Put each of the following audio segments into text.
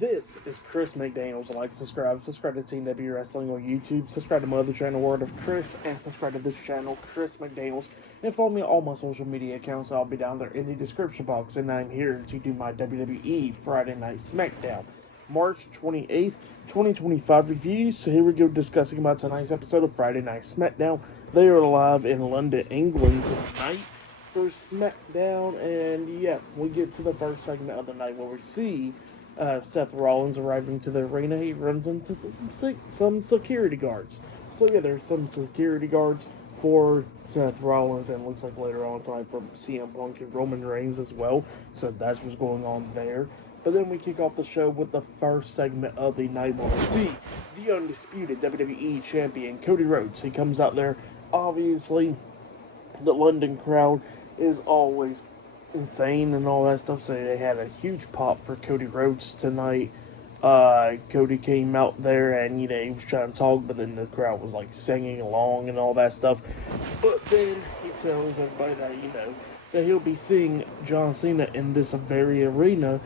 This is Chris McDaniels. Like, subscribe to Team W Wrestling on YouTube, subscribe to my other channel, Word of Chris, and subscribe to this channel, Chris McDaniels, and follow me on all my social media accounts. I'll be down there in the description box, and I'm here to do my WWE Friday Night SmackDown, March 28th, 2025 reviews. So here we go, discussing about tonight's episode of Friday Night SmackDown. They are live in London, England tonight for SmackDown, and yeah, we get to the first segment of the night where we see Seth Rollins arriving to the arena. He runs into some security guards. So yeah, there's some security guards for Seth Rollins, and it looks like later on tonight from CM Punk and Roman Reigns as well. So that's what's going on there. But then we kick off the show with the first segment of the night where we see the undisputed WWE Champion Cody Rhodes. He comes out there. Obviously, the London crowd is always insane and all that stuff, so they had a huge pop for Cody Rhodes tonight. Cody came out there and, he was trying to talk, but then the crowd was, singing along and all that stuff. But then he tells everybody that, that he'll be seeing John Cena in this very arena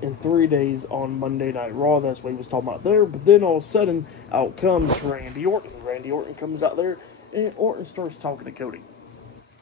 in 3 days on Monday Night Raw. That's what he was talking about there. But then all of a sudden, out comes Randy Orton. Randy Orton comes out there, and Orton starts talking to Cody.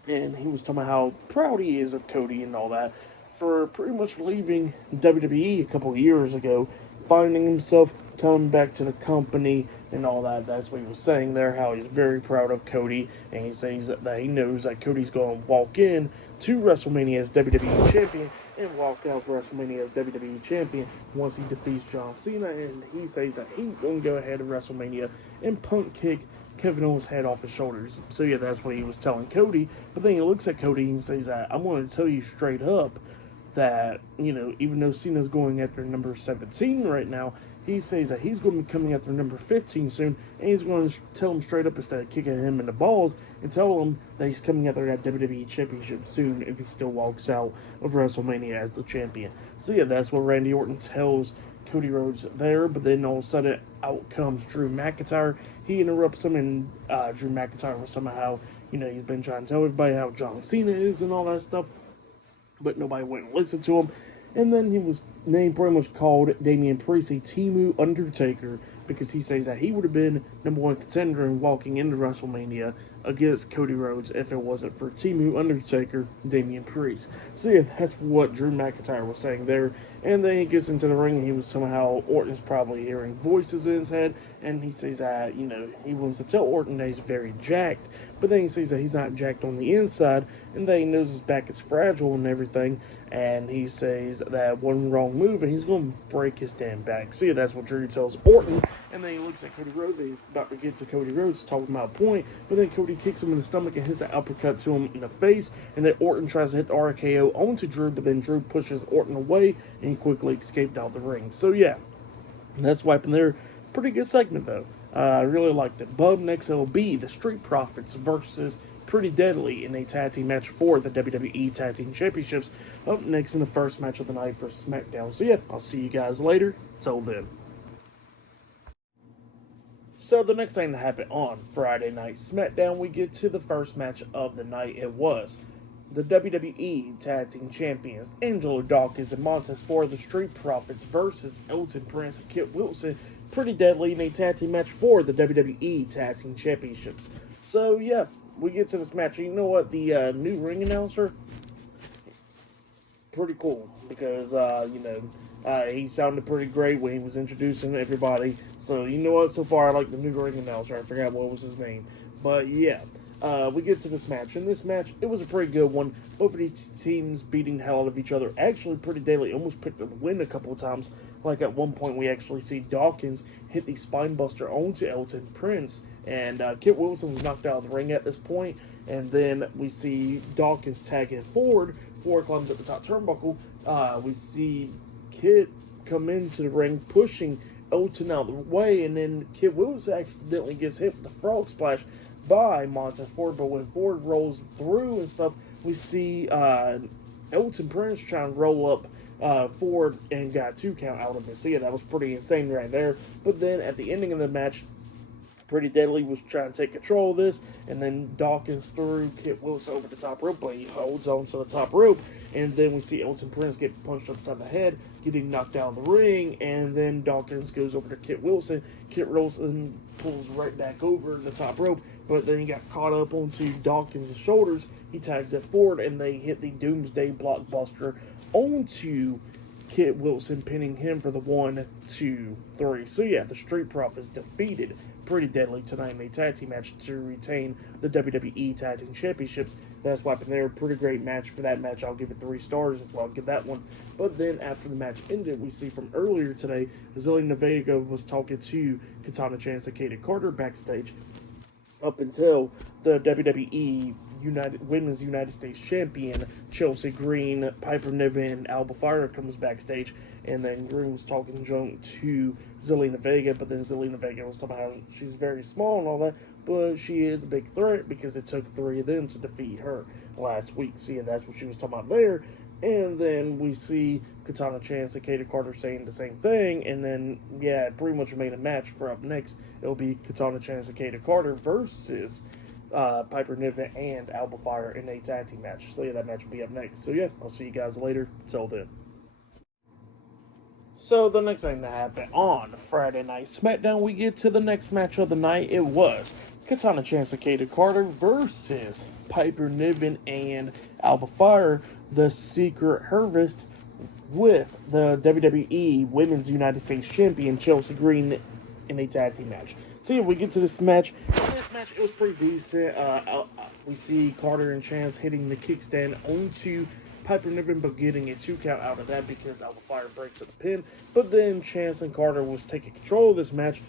And he was talking about how proud he is of Cody and all that for pretty much leaving WWE a couple of years ago, finding himself coming back to the company and all that. That's what he was saying there, how he's very proud of Cody, and he says that he knows that Cody's going to walk in to WrestleMania as WWE Champion and walk out for WrestleMania as WWE Champion once he defeats John Cena, and he says that he's going to go ahead to WrestleMania and punt kick Kevin Owens' head off his shoulders. So yeah, that's what he was telling Cody. But then he looks at Cody and says that, I'm going to tell you straight up that, even though Cena's going after number 17 right now, he says that he's going to be coming after number 15 soon, and he's going to tell him straight up instead of kicking him in the balls, and tell him that he's coming after that WWE Championship soon if he still walks out of WrestleMania as the champion. So yeah, that's what Randy Orton tells Cody Rhodes there. But then all of a sudden out comes Drew McIntyre. He interrupts him, and Drew McIntyre was talking about how, he's been trying to tell everybody how John Cena is and all that stuff, but nobody went and listened to him. And then he pretty much called Damian Priest a Temu Undertaker, because he says that he would have been number one contender in walking into WrestleMania against Cody Rhodes if it wasn't for Temu Undertaker, Damian Priest. So yeah, that's what Drew McIntyre was saying there. And then he gets into the ring, and he was somehow Orton's probably hearing voices in his head, and he says that, he wants to tell Orton that he's very jacked, but then he says that he's not jacked on the inside, and that he knows his back is fragile and everything, and he says that one wrong move and he's going to break his damn back. So yeah, that's what Drew tells Orton, and then he looks at Cody Rhodes, and he's about to get to Cody Rhodes talking about a point, but then Cody kicks him in the stomach and hits an uppercut to him in the face, and then Orton tries to hit the RKO onto Drew, but then Drew pushes Orton away, and he quickly escaped out the ring. So yeah, that's wiping there. Pretty good segment though. I really liked it. But next it'll be the Street Profits versus Pretty Deadly in a tag team match for the WWE Tag Team Championships. Up next in the first match of the night for SmackDown. So yeah, I'll see you guys later. Till then. So the next thing that happened on Friday Night SmackDown, we get to the first match of the night. It was the WWE Tag Team Champions, Angelo Dawkins and Montez Ford, the Street Profits versus Elton Prince and Kit Wilson, Pretty Deadly in a tag team match for the WWE Tag Team Championships. So yeah, we get to this match. You know what? The new ring announcer, pretty cool, because he sounded pretty great when he was introducing everybody. So you know what? So far, I like the new ring announcer. I forgot what was his name, but yeah. We get to this match. In this match, it was a pretty good one. Both of these teams beating the hell out of each other. Actually, Pretty Deadly almost picked up the win a couple of times. Like at one point, we actually see Dawkins hit the spine buster onto Elton Prince, and Kit Wilson was knocked out of the ring at this point. And then we see Dawkins tagging forward. Ford climbs at the top turnbuckle. We see Kit come into the ring, pushing Elton out of the way, and then Kit Wilson accidentally gets hit with the frog splash by Montez Ford. But when Ford rolls through and stuff, we see Elton Prince trying to roll up Ford and got a 2 count out of it. So yeah, that was pretty insane right there. But then at the ending of the match, Pretty Deadly was trying to take control of this, and then Dawkins threw Kit Wilson over the top rope, but he holds on to the top rope, and then we see Elton Prince get punched upside the head, getting knocked down the ring, and then Dawkins goes over to Kit Wilson. Kit Wilson pulls right back over the top rope, but then he got caught up onto Dawkins' shoulders. He tags it forward, and they hit the Doomsday Blockbuster onto Kit Wilson, pinning him for the 1, 2, 3. So yeah, the Street Profits defeated Pretty Deadly tonight in a tag team match to retain the WWE Tag Team Championships. That's what happened there. Pretty great match. For that match, I'll give it 3 stars as well. I'll give that one. But then after the match ended, we see from earlier today, Zelina Vega was talking to Katana Chance and Katie Carter backstage up until the WWE Women's United States Champion Chelsea Green, Piper Niven, and Alba Fyre comes backstage, and then Green was talking junk to Zelina Vega, but then Zelina Vega was talking about how she's very small and all that, but she is a big threat because it took 3 of them to defeat her last week. See, and that's what she was talking about there. And then we see Katana Chance and Katie Carter saying the same thing. And then, yeah, it pretty much made a match for up next. It'll be Katana Chance and Katie Carter versus Piper Niven and Alba Fyre in a tag team match. So, yeah, that match will be up next. So, yeah, I'll see you guys later. Till then. So, the next thing that happened on Friday Night SmackDown, we get to the next match of the night. It was Katana Chance and Katie Carter versus Piper Niven and Alba Fyre, the Secret Harvest, with the WWE Women's United States Champion Chelsea Green in a tag team match. So yeah, we get to this match. It was pretty decent. We see Carter and Chance hitting the kickstand onto Piper Niven, but getting a 2 count out of that because Alba Fyre breaks at the pin. But then Chance and Carter was taking control of this match.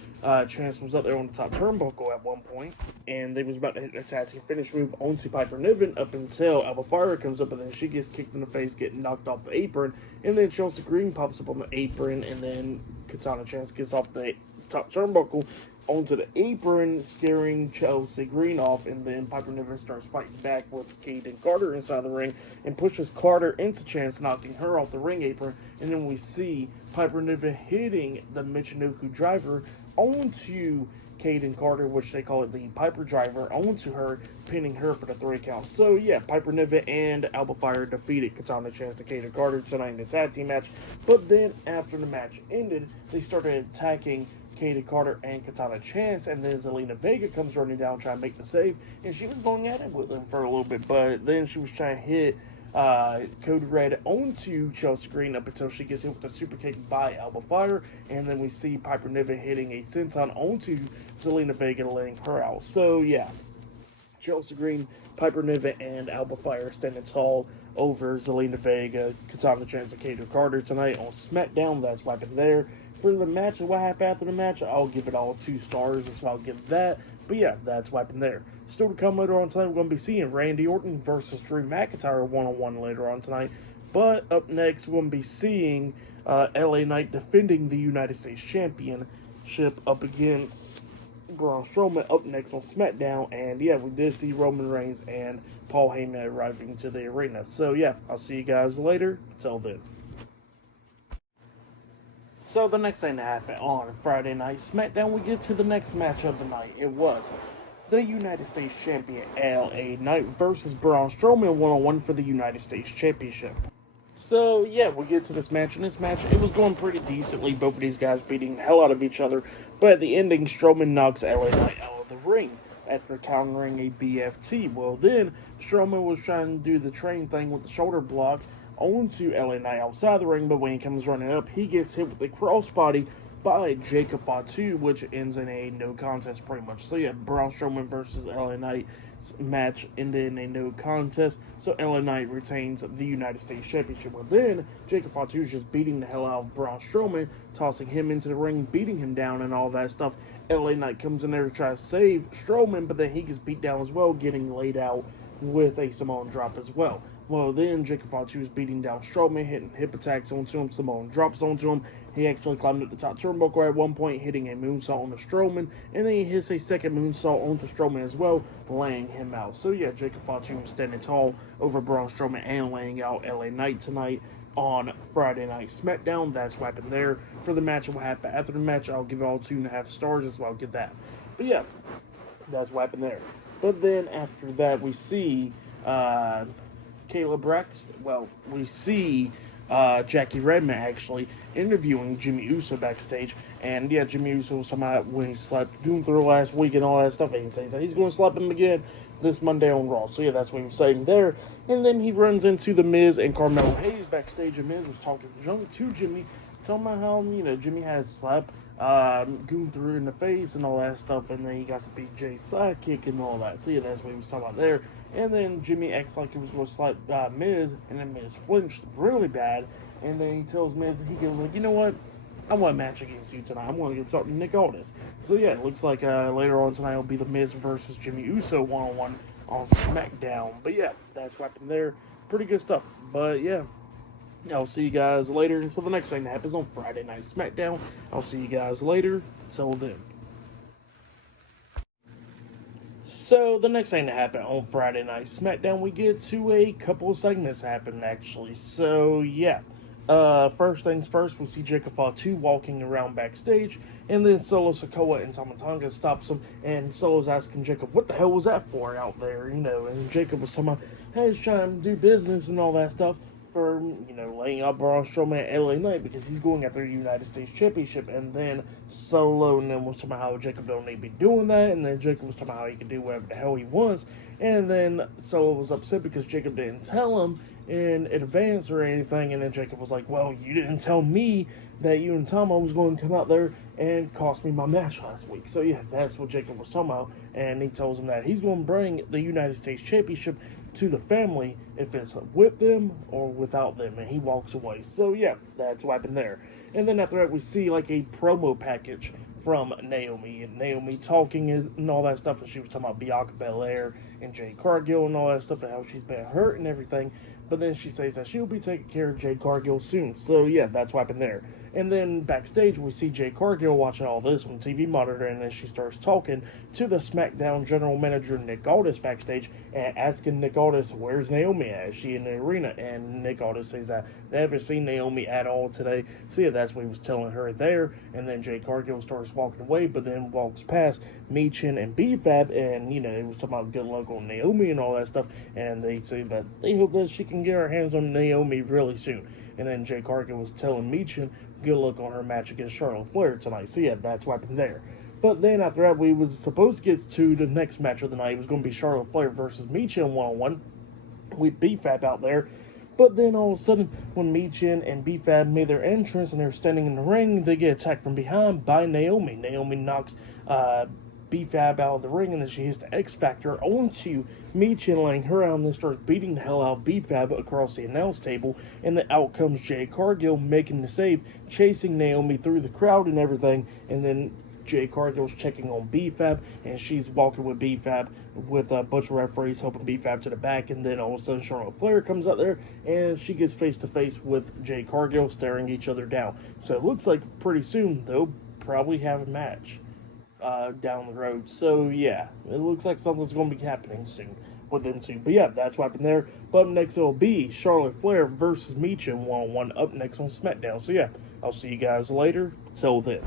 Chance was up there on the top turnbuckle at one point, and they was about to hit a tag team finish move onto Piper Niven up until Alba Fyre comes up, and then she gets kicked in the face, getting knocked off the apron, and then Chelsea Green pops up on the apron, and then Katana Chance gets off the top turnbuckle onto the apron, scaring Chelsea Green off, and then Piper Niven starts fighting back with Kaden Carter inside the ring and pushes Carter into Chance, knocking her off the ring apron, and then we see Piper Niven hitting the Michinoku driver onto Kaden Carter, which they call it the Piper driver, onto her, pinning her for the 3 count. So yeah, Piper Niven and Alba Fyre defeated Katana Chance and Kaden Carter tonight in the tag team match, but then after the match ended, they started attacking Katie Carter and Katana Chance, and then Zelina Vega comes running down trying to make the save, and she was going at it with them for a little bit, but then she was trying to hit Code Red onto Chelsea Green up until she gets hit with a super kick by Alba Fyre, and then we see Piper Niven hitting a senton onto Zelina Vega, letting her out. So yeah, Chelsea Green, Piper Niven, and Alba Fyre standing tall over Zelina Vega, Katana Chance, and Katie Carter tonight on SmackDown. That's what happened there. For the match and what happened after the match, I'll give it all 2 stars. That's why I'll give that. But yeah, that's what happened there. Still to come later on tonight, we're going to be seeing Randy Orton versus Drew McIntyre one-on-one later on tonight. But up next, we're going to be seeing LA Knight defending the United States Championship up against Braun Strowman up next on SmackDown. And yeah, we did see Roman Reigns and Paul Heyman arriving to the arena. So yeah, I'll see you guys later. Till then. So the next thing that happened on Friday Night SmackDown, we get to the next match of the night. It was the United States Champion LA Knight versus Braun Strowman one-on-one for the United States Championship. So yeah, we get to this match. In this match, it was going pretty decently. Both of these guys beating the hell out of each other. But at the ending, Strowman knocks LA Knight out of the ring after countering a BFT. Well, then Strowman was trying to do the train thing with the shoulder block onto LA Knight outside the ring, but when he comes running up, he gets hit with a crossbody by Jacob Fatu, which ends in a no contest pretty much. So yeah, Braun Strowman versus LA Knight match ended in a no contest, so LA Knight retains the United States Championship. Well, then Jacob Fatu is just beating the hell out of Braun Strowman, tossing him into the ring, beating him down and all that stuff. LA Knight comes in there to try to save Strowman, but then he gets beat down as well, getting laid out with a Samoan drop as well. Well, then Jacob Fatu is beating down Strowman, hitting hip attacks onto him, Samoan drops onto him. He actually climbed up the top turnbuckle at one point, hitting a moonsault on the Strowman, and then he hits a second moonsault onto Strowman as well, laying him out. So yeah, Jacob Fatu standing tall over Braun Strowman and laying out LA Knight tonight on Friday Night SmackDown. That's what happened there. For the match and what happened after the match, I'll give it all 2.5 stars. That's why I'll give that. But yeah, that's what happened there. But then after that, we see Caleb Rex. Well, we see Jackie Redmond actually interviewing Jimmy Uso backstage. And yeah, Jimmy Uso was talking about when he slapped Gunther last week and all that stuff. And he says that he's going to slap him again this Monday on Raw. So yeah, that's what he was saying there. And then he runs into The Miz and Carmelo Hayes backstage. And Miz was talking junk to Jimmy, telling him how, Jimmy has slapped Gunther in the face and all that stuff, and then he got to beat Jay's sidekick and all that. So yeah, that's what he was talking about there. And then Jimmy acts like he was going to slap Miz, and then Miz flinched really bad. And then he tells Miz, he goes like, you know what? I want a match against you tonight. I'm going to go talk to Nick Aldis. So yeah, it looks like later on tonight will be The Miz versus Jimmy Uso one-on-one on SmackDown. But yeah, that's what happened there. Pretty good stuff. But yeah, I'll see you guys later until the next thing that happens on Friday Night SmackDown. I'll see you guys later. Till then. So, the next thing that happened on Friday Night SmackDown, we get to a couple of segments happen, actually. So, yeah. First things first, we see Jacob Fatu walking around backstage, and then Solo Sikoa and Tama Tonga stops him, and Solo's asking Jacob, what the hell was that for out there, and Jacob was talking about, hey, he's trying to do business and all that stuff for, laying out Braun Strowman at LA Knight because he's going after the United States Championship. And then Solo and then was talking about how Jacob don't need to be doing that, and then Jacob was talking about how he can do whatever the hell he wants. And then Solo was upset because Jacob didn't tell him in advance or anything, and then Jacob was like, well, you didn't tell me that you and Tama was going to come out there and cost me my match last week. So yeah, that's what Jacob was talking about, and he tells him that he's going to bring the United States Championship to the family if it's with them or without them, and he walks away. So yeah, that's what happened there. And then after that, we see like a promo package from Naomi, and Naomi talking and all that stuff, and she was talking about Bianca Belair and Jade Cargill and all that stuff, and how she's been hurt and everything. But then she says that she'll be taking care of Jade Cargill soon. So yeah, that's what happened there. And then backstage, we see Jade Cargill watching all this on the TV monitor, and then she starts talking to the SmackDown general manager, Nick Aldis, backstage, and asking Nick Aldis, where's Naomi at? Is she in the arena? And Nick Aldis says that they haven't seen Naomi at all today. So yeah, that's what he was telling her there. And then Jade Cargill starts walking away, but then walks past Michin and B-Fab, and, it was talking about good luck on Naomi and all that stuff. And they say that they hope that she can get her hands on Naomi really soon. And then Jade Cargill was telling Michin good luck on her match against Charlotte Flair tonight. So yeah, that's what happened there. But then after that, we was supposed to get to the next match of the night. It was going to be Charlotte Flair versus Michin one-on-one with B-Fab out there. But then all of a sudden, when Michin and B-Fab made their entrance and they're standing in the ring, they get attacked from behind by Naomi. Naomi knocks B-Fab out of the ring, and then she hits the X-Factor onto Michin, laying her out, and then starts beating the hell out of B-Fab across the announce table. And then out comes Jade Cargill making the save, chasing Naomi through the crowd and everything. And then Jade Cargill's checking on B-Fab, and she's walking with B-Fab with a bunch of referees helping B-Fab to the back. And then all of a sudden Charlotte Flair comes out there, and she gets face to face with Jade Cargill, staring each other down. So it looks like pretty soon they'll probably have a match down the road. So yeah, it looks like something's going to be happening soon with them two. But yeah, that's what happened there. But up next it'll be Charlotte Flair versus Michin one-on-one up next on SmackDown. So yeah, I'll see you guys later. Till then.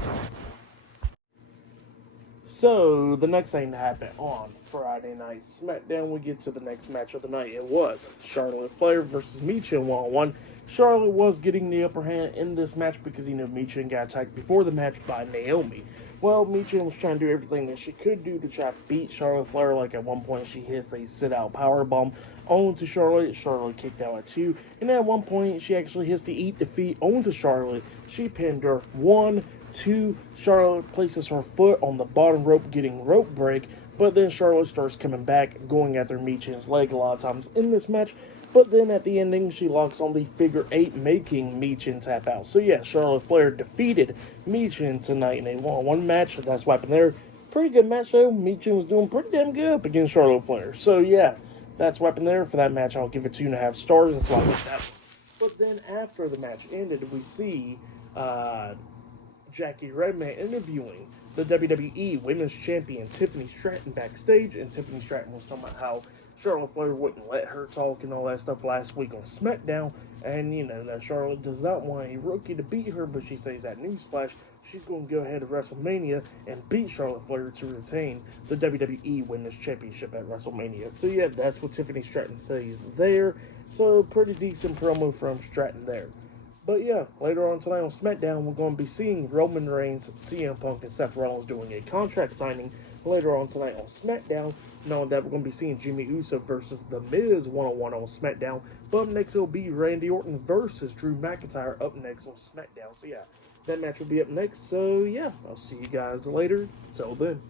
So, the next thing that happened on Friday Night SmackDown, we get to the next match of the night. It was Charlotte Flair versus Michin one-on-one. Charlotte was getting the upper hand in this match because, Michin got attacked before the match by Naomi. Well, Michin was trying to do everything that she could do to try to beat Charlotte Flair. Like, at one point, she hits a sit-out powerbomb onto Charlotte. Charlotte kicked out at 2. And at one point, she actually hits the Eat Defeat onto Charlotte. She pinned her 1, 2, Charlotte places her foot on the bottom rope, getting rope break, but then Charlotte starts coming back, going after Michin's leg a lot of times in this match. But then at the ending, she locks on the figure 8, making Michin tap out. So yeah, Charlotte Flair defeated Michin tonight in a one-on-one match. That's what happened there. Pretty good match though. Michin was doing pretty damn good up against Charlotte Flair. So yeah, that's what happened there. For that match, I'll give it 2.5 stars. That's why I like that. But then after the match ended, we see Jackie Redman interviewing the WWE Women's Champion Tiffany Stratton backstage, and Tiffany Stratton was talking about how Charlotte Flair wouldn't let her talk and all that stuff last week on SmackDown, and that Charlotte does not want a rookie to beat her, but she says that newsflash, she's going to go ahead at WrestleMania and beat Charlotte Flair to retain the WWE Women's Championship at WrestleMania. So yeah, that's what Tiffany Stratton says there. So pretty decent promo from Stratton there. But yeah, later on tonight on SmackDown, we're going to be seeing Roman Reigns, CM Punk, and Seth Rollins doing a contract signing later on tonight on SmackDown. Knowing that we're going to be seeing Jimmy Uso versus The Miz one-on-one on SmackDown. But up next, it'll be Randy Orton versus Drew McIntyre up next on SmackDown. So yeah, that match will be up next. So yeah, I'll see you guys later. Till then.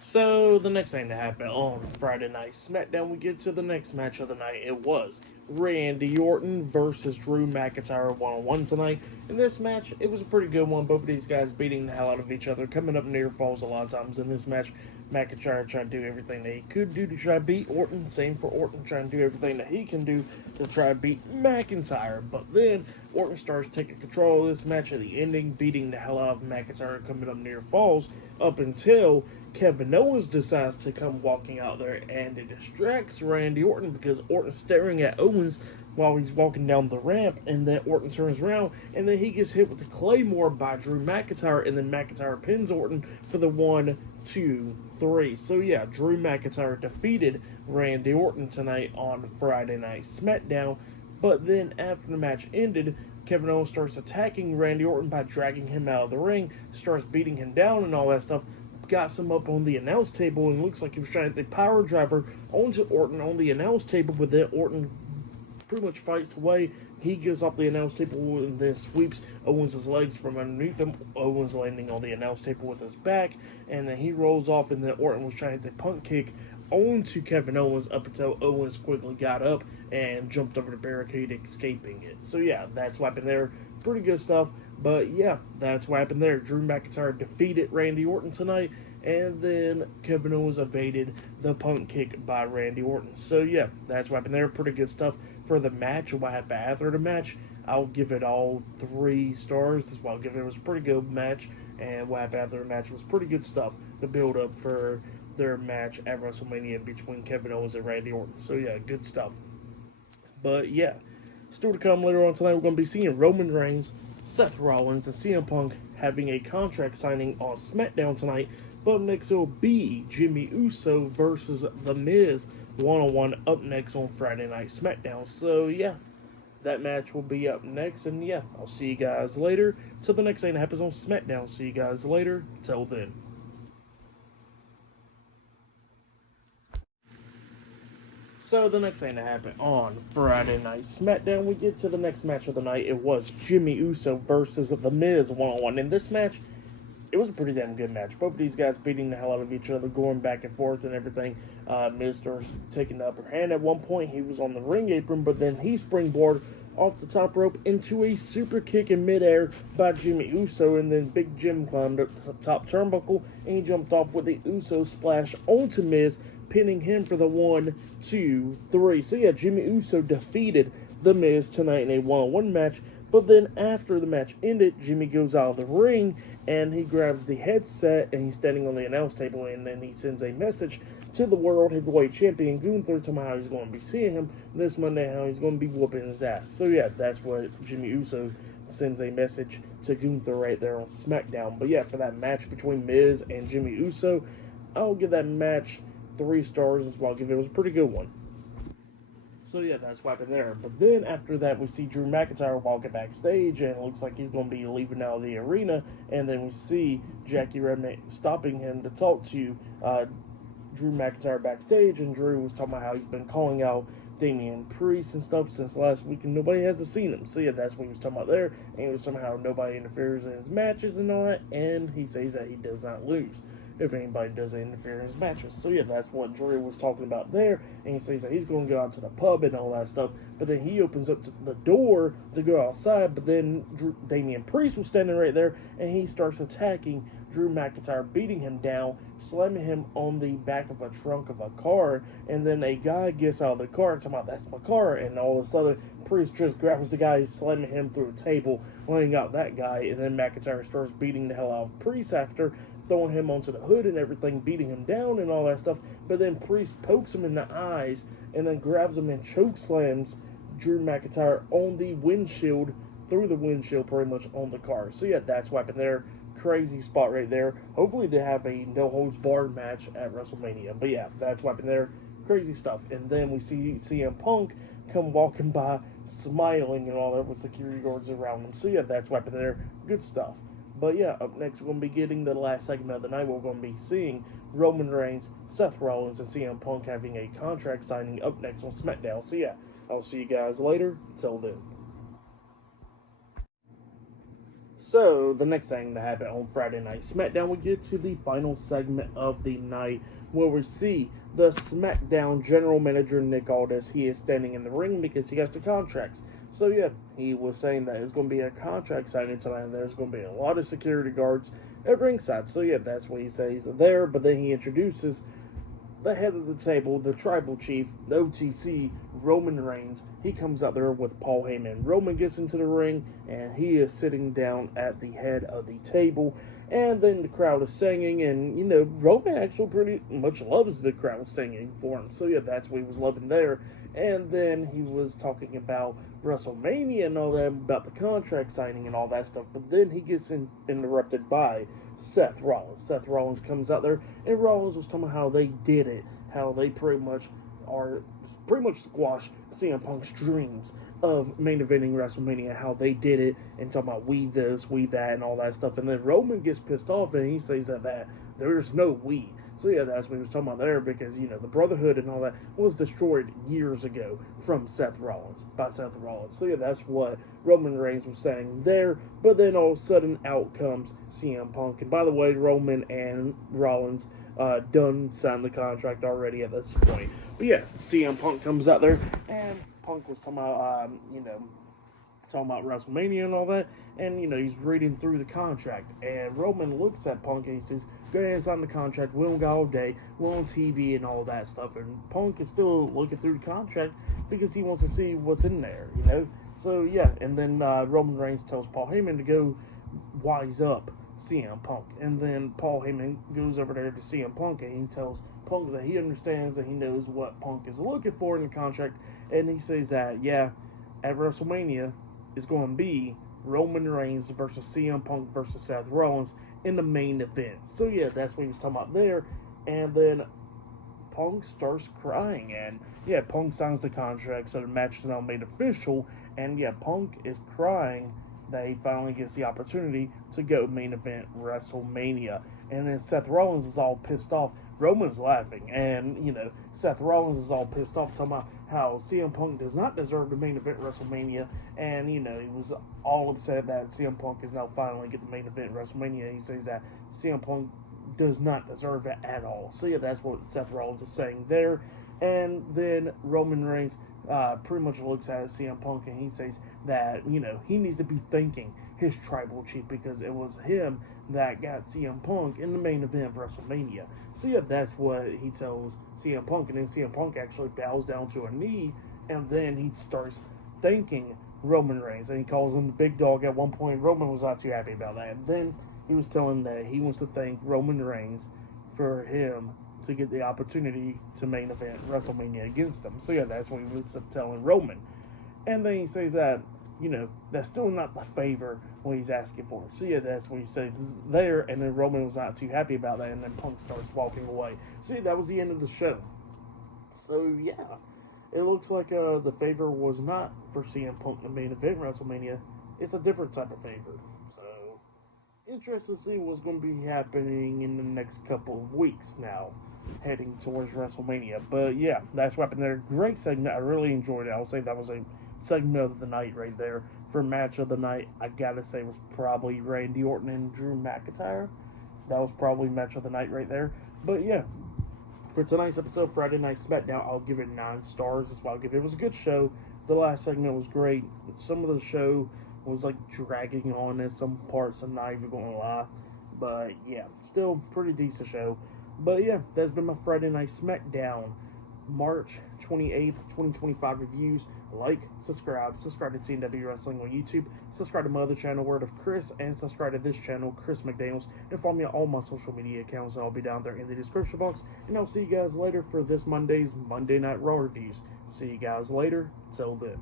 So, the next thing to happen on Friday Night SmackDown, we get to the next match of the night. It was Randy Orton versus Drew McIntyre one-on-one tonight. In this match, it was a pretty good one. Both of these guys beating the hell out of each other, coming up near falls a lot of times in this match. McIntyre trying to do everything that he could do to try to beat Orton. Same for Orton, trying to do everything that he can do to try to beat McIntyre. But then, Orton starts taking control of this match at the ending, beating the hell out of McIntyre, coming up near falls, up until Kevin Owens decides to come walking out there, and it distracts Randy Orton because Orton's staring at Owens while he's walking down the ramp, and then Orton turns around, and then he gets hit with the Claymore by Drew McIntyre, and then McIntyre pins Orton for the 1, 2, 3. So yeah, Drew McIntyre defeated Randy Orton tonight on Friday Night SmackDown, but then after the match ended, Kevin Owens starts attacking Randy Orton by dragging him out of the ring, starts beating him down and all that stuff, got some up on the announce table, and looks like he was trying to get the power driver onto Orton on the announce table, but then Orton pretty much fights away. He goes off the announce table and then sweeps Owens' legs from underneath him. Owens landing on the announce table with his back, and then he rolls off, and then Orton was trying to punt kick onto Kevin Owens up until Owens quickly got up and jumped over the barricade, escaping it. So yeah, that's what happened there. Pretty good stuff. But yeah, that's what happened there. Drew McIntyre defeated Randy Orton tonight, and then Kevin Owens evaded the punt kick by Randy Orton. So yeah, that's what happened there. Pretty good stuff for the match. What happened after the match, I'll give it all 3 stars. That's why I'll give it. It was a pretty good match, and what happened after the match was pretty good stuff. The build up for their match at WrestleMania between Kevin Owens and Randy Orton. So yeah, good stuff. But yeah, still to come later on tonight, we're going to be seeing Roman Reigns, Seth Rollins, and CM Punk having a contract signing on SmackDown tonight. But next it'll be Jimmy Uso versus The Miz one-on-one up next on Friday Night SmackDown. So yeah, that match will be up next, and yeah, I'll see you guys later. Till the next thing that happens on SmackDown. See you guys later. Till then. So the next thing that happened on Friday Night SmackDown, we get to the next match of the night. It was Jimmy Uso versus The Miz one-on-one. In this match, it was a pretty damn good match. Both of these guys beating the hell out of each other, going back and forth and everything. Miz starts taking the upper hand. At one point, he was on the ring apron, but then he springboarded off the top rope into a super kick in midair by Jimmy Uso, and then Big Jim climbed up the top turnbuckle, and he jumped off with the Uso splash onto Miz, pinning him for the 1, 2, 3. So yeah, Jimmy Uso defeated The Miz tonight in a one-on-one match. But then after the match ended, Jimmy goes out of the ring and he grabs the headset and he's standing on the announce table, and then he sends a message to the World Heavyweight Champion Gunther to how he's going to be seeing him this Monday, how he's going to be whooping his ass. So yeah, that's what Jimmy Uso sends a message to Gunther right there on SmackDown. But yeah, for that match between Miz and Jimmy Uso, I'll give that match 3 stars as well. It was a pretty good one. So yeah, that's what happened there. But then after that, we see Drew McIntyre walking backstage, and it looks like he's going to be leaving out of the arena. And then we see Jackie Redman stopping him to talk to Drew McIntyre backstage, and Drew was talking about how he's been calling out Damian Priest and stuff since last week, and nobody hasn't seen him. So yeah, that's what he was talking about there. And he was talking about how nobody interferes in his matches and all that, and he says that he does not lose if anybody does interfere in his matches. So yeah, that's what Drew was talking about there, and he says that he's going to go out to the pub and all that stuff, but then he opens up the door to go outside, but then Damian Priest was standing right there, and he starts attacking Drew McIntyre beating him down, slamming him on the back of a trunk of a car, and then a guy gets out of the car and talking about, "That's my car," and all of a sudden Priest just grabs the guy, slamming him through a table, laying out that guy, and then McIntyre starts beating the hell out of Priest after, throwing him onto the hood and everything, beating him down and all that stuff. But then Priest pokes him in the eyes and then grabs him and choke slams Drew McIntyre on the windshield, through the windshield pretty much on the car. So yeah, that's what happened there. Crazy spot right there. Hopefully they have a no holds barred match at WrestleMania. But yeah, that's what happened there. Crazy stuff. And then we see CM Punk come walking by, smiling and all that with security guards around him. So yeah, that's what happened there. Good stuff. But yeah, up next we're going to be getting the last segment of the night. We're going to be seeing Roman Reigns, Seth Rollins, and CM Punk having a contract signing up next on SmackDown. So yeah, I'll see you guys later. Until then. So, the next thing that happened on Friday Night SmackDown, we get to the final segment of the night where we see the SmackDown General Manager, Nick Aldis. He is standing in the ring because he has the contracts. So, yeah, he was saying that it's going to be a contract signing tonight, and there's going to be a lot of security guards at ringside. So, yeah, that's what he says there, but then he introduces the head of the table, the tribal chief, the OTC, Roman Reigns. He comes out there with Paul Heyman. Roman gets into the ring, and he is sitting down at the head of the table. And then the crowd is singing, and, you know, Roman actually pretty much loves the crowd singing for him. So, yeah, that's what he was loving there. And then he was talking about WrestleMania and all that, about the contract signing and all that stuff. But then he gets interrupted by Seth Rollins. Seth Rollins comes out there, and Rollins was talking about how they did it, how they pretty much squashed CM Punk's dreams of main eventing WrestleMania, how they did it, and talking about we this, we that, and all that stuff. And then Roman gets pissed off, and he says that there's no we. So yeah, that's what he was talking about there, because, you know, the Brotherhood and all that was destroyed years ago by Seth Rollins. So yeah, that's what Roman Reigns was saying there. But then all of a sudden, out comes CM Punk. And by the way, Roman and Rollins done signed the contract already at this point. But yeah, CM Punk comes out there, and Punk was talking about, talking about WrestleMania and all that, and, you know, he's reading through the contract, and Roman looks at Punk and he says, "Go ahead and sign the contract, we don't got all day, we're on TV and all that stuff," and Punk is still looking through the contract because he wants to see what's in there, you know. So yeah, and then Roman Reigns tells Paul Heyman to go wise up CM Punk, and then Paul Heyman goes over there to CM Punk, and he tells Punk that he understands and he knows what Punk is looking for in the contract, and he says that, yeah, at WrestleMania is going to be Roman Reigns versus CM Punk versus Seth Rollins in the main event. So yeah, that's what he was talking about there. And then Punk starts crying, and yeah, Punk signs the contract, so the match is now made official. And yeah, Punk is crying that he finally gets the opportunity to go main event WrestleMania. And then Seth Rollins is all pissed off. Roman's laughing, and, you know, Seth Rollins is all pissed off, talking about how CM Punk does not deserve the main event WrestleMania, and, you know, he was all upset that CM Punk is now finally getting the main event WrestleMania. He says that CM Punk does not deserve it at all. So yeah, that's what Seth Rollins is saying there. And then Roman Reigns pretty much looks at CM Punk, and he says that, you know, he needs to be thanking his tribal chief because it was him that got CM Punk in the main event of WrestleMania. So yeah, that's what he tells CM Punk, and then CM Punk actually bows down to a knee, and then he starts thanking Roman Reigns, and he calls him the big dog at one point. Roman was not too happy about that, and then he was telling that he wants to thank Roman Reigns for him to get the opportunity to main event WrestleMania against him. So yeah, that's what he was telling Roman. And then he says that, you know, that's still not the favor what he's asking for. So yeah, that's what he said there, and then Roman was not too happy about that, and then Punk starts walking away. So yeah, that was the end of the show. So yeah, it looks like the favor was not for CM Punk the main event WrestleMania. It's a different type of favor. So interested to see what's going to be happening in the next couple of weeks now, heading towards WrestleMania. But yeah, that's what happened there. Great segment. I really enjoyed it. I would say that was a segment of the night right there. For match of the night, I gotta say was probably Randy Orton and Drew McIntyre. That was probably match of the night right there. But yeah, for tonight's episode, Friday Night SmackDown, I'll give it 9 stars. That's why I'll give it. It was a good show. The last segment was great. Some of the show was like dragging on in some parts, I'm not even gonna lie. But yeah, still pretty decent show. But yeah, that's been my Friday Night SmackDown March 28th, 2025 reviews. Like, subscribe to TNW Wrestling on YouTube, subscribe to my other channel, Word of Chris, and subscribe to this channel, Chris McDaniels, and follow me on all my social media accounts. I'll be down there in the description box, and I'll see you guys later for this Monday's Monday Night Raw reviews. See you guys later. Till then.